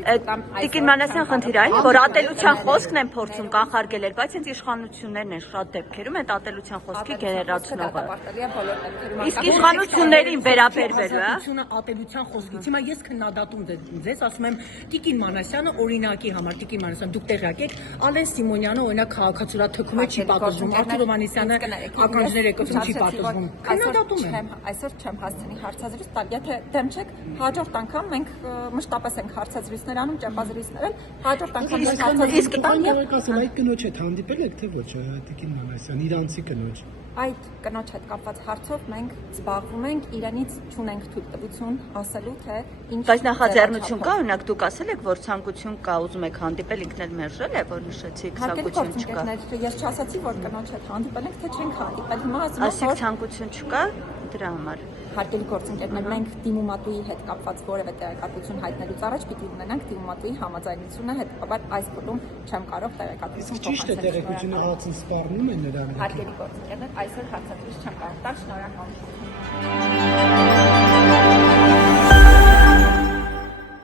Տիկին Մանասյան խնդիր այն, որ ատելության խոսքն են փորձում կանխարգելել, բայց հենց իշխանություններն են շատ դեպքերում այդ ատելության խոսքի գեներացնողը։ Իսկ իշխանություններին վերաբերվելու է։ Ատելության խոսքից։ Հիմա ես քննադատում ձեզ, ասում եմ Տիկին Մանասյանը օրինակի համար, Տիկին Մանասյան, դուք տեղյակ եք, Ալեն Սիմոնյանը օրինակ քաղաքացիություն չի պատժվում, Արթուր Հովհաննիսյանը ականջները կտրում չի պատժվում։ Քննադատում եմ։ Այսօր չեմ հասցնի հարցազրույց տալ, եթե դեմ չեք, հաջորդ անգամ մենք մշտապես ենք հարցազրույցներ անում, ճապազրույցներ են, հաջորդ անգամ ես հարցազրույց կտամ եւ այդ կնոջ հետ հանդիպել եք թե ոչ, Տիկին Մանասյան, իրանցի կնոջ։ Այդ կնոջ հետ կապված հարցով մենք զբաղվում ենք, իրենից չունենք թույլտվություն ասելու, թե ինչ։ Բայց նախաձեռնություն կա, օրինակ դուք ասել եք, որ ցանկություն կա, ուզում եք հանդիպել, ինքն էլ մերժել է, որ նշեցիք ցանկություն չկա։ Ես չասացի, որ կնոջ հետ հանդիպել ենք, թե չենք հանդիպել։ Հիմա ասում եմ, ասիկ ցանկություն չկա դրա համար։ Հարկելի գործընկերներ, մենք դիմումատուի հետ կապված որևէ տեղեկատվություն հայտնելուց առաջ պիտի ունենանք դիմումատուի համաձայնությունը, հետևաբար այս փուլում չեմ կարող տեղեկատվություն փոխանցել։ Ճիշտ է, տեղեկությունը հացն սպառնում են նրան։ Հարկելի գործընկերներ, այսօր հարցազրույց չեմ կարող տալ, շնորհակալություն։